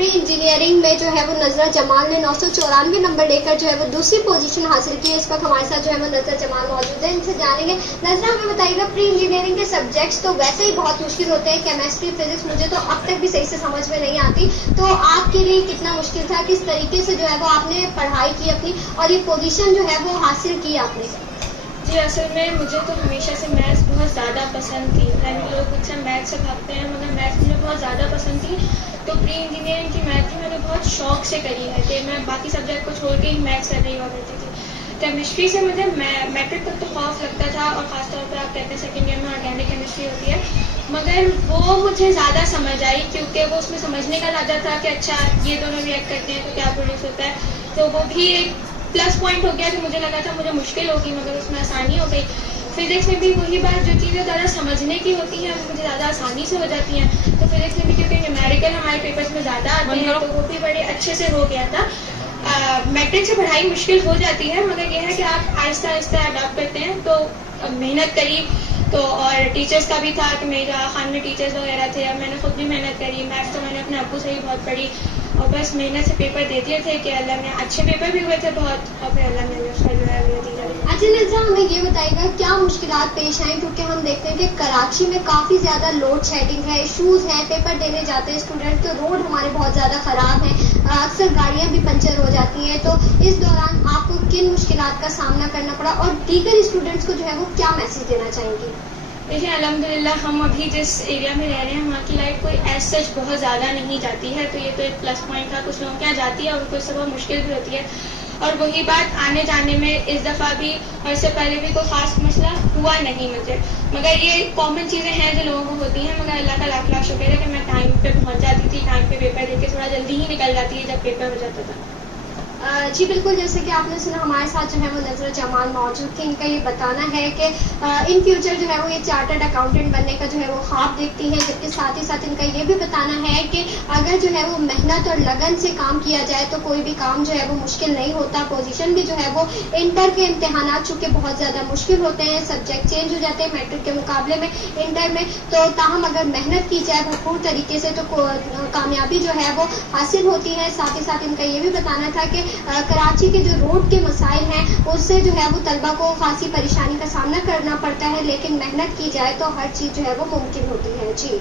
Pre engineering में जो है वो नजरा जमाल ने 994 नंबर लेकर जो है वो दूसरी पोजीशन हासिल की है। इस वक्त हमारे साथ जो है वो नजरा जमाल मौजूद है, इनसे जानेंगे। नजरा, हमें बताइएगा, प्री इंजीनियरिंग के सब्जेक्ट्स तो वैसे ही बहुत मुश्किल होते हैं, केमिस्ट्री फिजिक्स मुझे तो अब तक भी सही से समझ में नहीं आती, तो आपके लिए कितना मुश्किल था, किस तरीके से जो है वो आपने पढ़ाई की अपनी और ये पोजीशन जो है वो हासिल की आपने? जी, असल में मुझे तो हमेशा से मैथ्स बहुत ज़्यादा पसंद थी। लोग मुझसे मैथ्स से भागते हैं, मगर मैथ्स मुझे बहुत ज़्यादा पसंद थी। तो प्री इंजीनियरिंग की मैथ भी मैंने बहुत शौक से करी है कि मैं बाकी सब्जेक्ट को छोड़ के ही मैथ्स कर रही हुआ करती थी। केमिस्ट्री से मुझे मैट्रिक तक तो खौफ लगता था, और ख़ासतौर पर आप कहते हैं सेकेंड ईयर में ऑर्गेनिक केमिस्ट्री होती है, मगर वो मुझे ज़्यादा समझ आई क्योंकि वो उसमें समझने का ज़्यादा था कि अच्छा ये दोनों रिएक्ट करते हैं तो क्या प्रोड्यूस होता है। तो वो भी एक प्लस पॉइंट हो गया जो मुझे लगा था मुझे मुश्किल होगी, मगर उसमें आसानी हो गई। फिजिक्स में भी वही बात, जो चीज़ें ज़्यादा समझने की होती हैं वो मुझे ज़्यादा आसानी से हो जाती हैं। तो फिजिक्स में भी क्योंकि न्यूमेरिकल हमारे पेपर्स में ज़्यादा आते हैं तो वो भी बड़े अच्छे से हो गया था। मैट्रिक से पढ़ाई मुश्किल हो जाती है, मगर यह है कि आप आहिस्ता आहिस्ता अडॉप्ट करते हैं। तो मेहनत करी तो, और टीचर्स का भी था कि मेरा खान में टीचर्स वगैरह थे, अब मैंने खुद भी मेहनत करी। मैथ्स तो मैंने अपने अब्बू से ही बहुत पढ़ी, और बस मेहनत से पेपर दे दिए थे कि अल्लाह ने अच्छे पेपर भी हुए थे बहुत, और फिर अल्लाह ने उसका जो है वो नतीजा दिया। अच्छा नजरा, हमें ये बताइएगा क्या मुश्किलात पेश आए, क्योंकि हम देखते हैं कि कराची में काफ़ी ज़्यादा लोड शेडिंग है, इशूज़ हैं, पेपर देने जाते हैं स्टूडेंट तो रोड हमारे बहुत ज़्यादा ख़राब हैं, अक्सर गाड़ियाँ भी पंचर हो जाती हैं। तो इस दौरान आपको किन मुश्किलात का सामना करना पड़ा और दीगर स्टूडेंट्स को जो है वो क्या मैसेज देना चाहेंगी? देखिए, अल्हम्दुलिल्लाह हम अभी जिस एरिया में रह रहे हैं वहाँ की लाइफ कोई एज सच बहुत ज़्यादा नहीं जाती है, तो ये तो एक प्लस पॉइंट था। कुछ लोगों के यहाँ जाती है और उनको इससे बहुत मुश्किल भी होती है, और वही बात आने जाने में इस दफ़ा भी और इससे पहले भी कोई ख़ास मसला हुआ नहीं मुझे, मगर ये कॉमन चीज़ें हैं जो लोगों को होती हैं। मगर अल्लाह का लाख लाख शुक्र है कि मैं टाइम पे पहुँच जाती थी, टाइम पे पेपर दे के थोड़ा जल्दी ही निकल जाती है जब पेपर हो जाता था। जी बिल्कुल, जैसे कि आपने सुना हमारे साथ जो है वो नजरा जमाल मौजूद थे। इनका ये बताना है कि इन फ्यूचर जो है वो ये चार्टर्ड अकाउंटेंट बनने का जो है वो ख्वाब देखती हैं, जबकि साथ ही साथ इनका ये भी बताना है कि अगर जो है वो मेहनत और लगन से काम किया जाए तो कोई भी काम जो है वो मुश्किल नहीं होता। पोजीशन भी जो है वो इंटर के इम्तहानात चूँकि बहुत ज़्यादा मुश्किल होते हैं, सब्जेक्ट चेंज हो जाते हैं मैट्रिक के मुकाबले में इंटर में, तो ताहम अगर मेहनत की जाए भरपूर तरीके से तो कामयाबी जो है वो हासिल होती है। साथ ही साथ इनका ये भी बताना था कि कराची के जो रोड के मसाइल हैं उससे जो है वो तलबा को खासी परेशानी का सामना करना पड़ता है, लेकिन मेहनत की जाए तो हर चीज़ जो है वो मुमकिन होती है। जी।